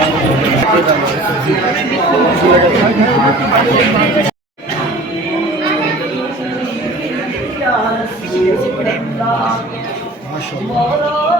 ما شاء